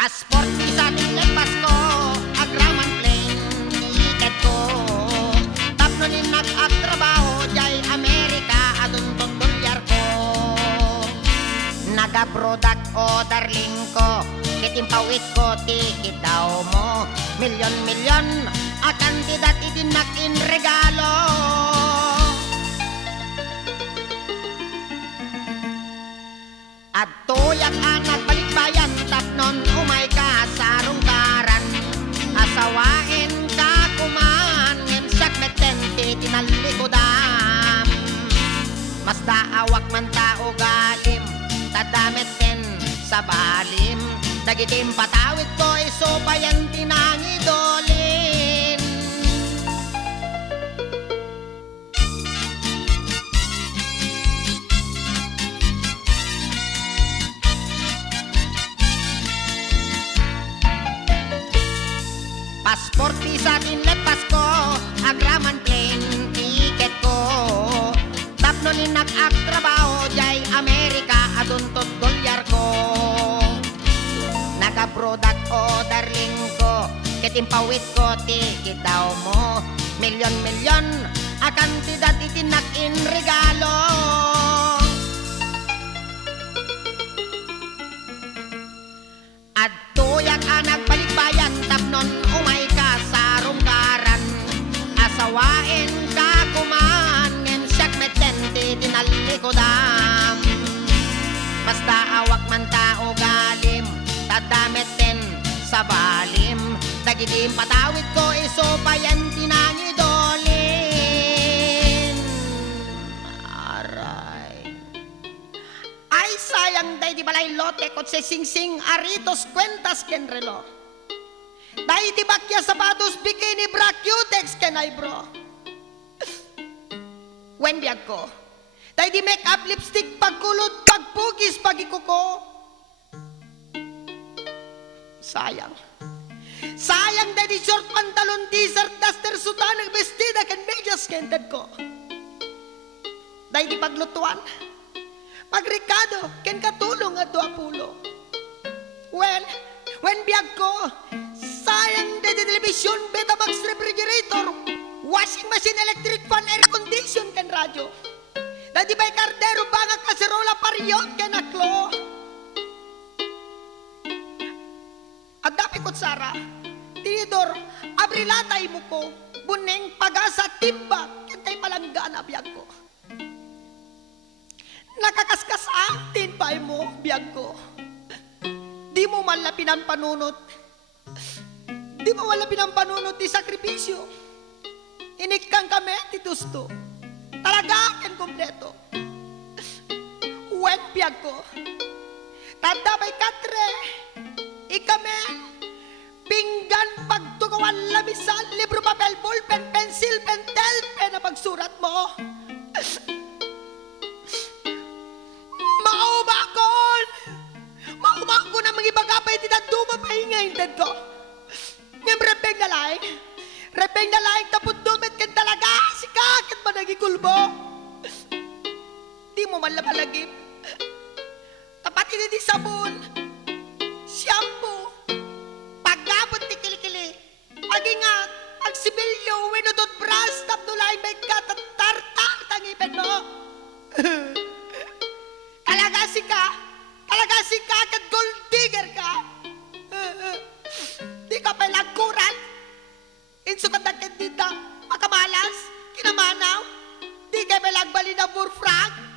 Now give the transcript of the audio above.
Passport visa nilay Pasko, agraman plane ticket ko. Tapno ni nag-agtrabaho jay Amerika adun dolyar ko. Naga-product o darling ko, kitimpawit ko tikit daw mo. Milyon-milyon a kandidat itinak in regalo. At tuyak anak balikbayan tapnon umay ka sa rungkaran. Asawain ka kuman ngimsak metente tinalikodam. Mas daawak man tao galim tadameten sa balim. Dagitim patawid ko isopayan tinangidolin. Passport visa tinlet Pasko, agraman plane ticket ko. Tapno ni nag-agtrabaho jay Amerika adun dolyar ko. Naga-product o darling ko, kitimpawit ko tikit daw mo. Milyon-milyon a kandidat itinak in regalo. At tuyak anak balikbayan tapnon umay ka sa rungkaran. Asawain ka kuman ngimsak metente tinalikodam. Mas daawak man tao galim tadameten sa balim. Dagidim patawid ko isopayan tinangidolin. Aray. Ay sayang day di balay lote kot se singsing aritos kwentas ken relo. Day di bakya sapatos bikini bra cutex ken ay bro. Wen biag ko. Day di make up lipstick pagkulot pagpugis pagikuko. Sayang. Sayang day di short pantalon t-shirt duster sutan nagbestida ken medyas kented ko. Day di paglutuan. Pagrikado, ken katulong at duapulo. When biyag ko, sayang de television, Betamax refrigerator, washing machine, electric fan, air condition, ken radyo. Dadi ba'y kardero, banga, kaserola, pariyot, ken aklo. At dapi ko, Sara, tinidor, abrilatay mo ko, buneng pagasa, timba, ken tay palanggaan abiyag ko. Nakakaskas atin pa mo, biyag ko. Di mo man lapin ang panunot. Di mo man lapin ang panunot di sakripisyo. Inikang kami, titusto. Talaga akin kompleto. Uwet, biyag ko. Tanda ba'y katre. Ikame. Pinggan, pagtugawan, lamisan, libro, papel, ballpen, pencil, pentel, pen na pagsurat mo. Maubakon ang mga ibagapay tinaduma pa hingayintad ko. Ngayong repeng na laing tapos dumit kan talaga si kakit ba nagikulbo. Di mo man lapalagip. Tapat ini di sabon, shampoo, pagkabot ti kilikili, pag-ingat, pagsibilyo, winudot bras, tapnulay may katatartar tangipin mo. Kalagasi ka kat gold digger ka. Di ka pa lagkuran. Insukat na kendita, makamalas, kinamanaw. Di ka pa lagbali na burfrag.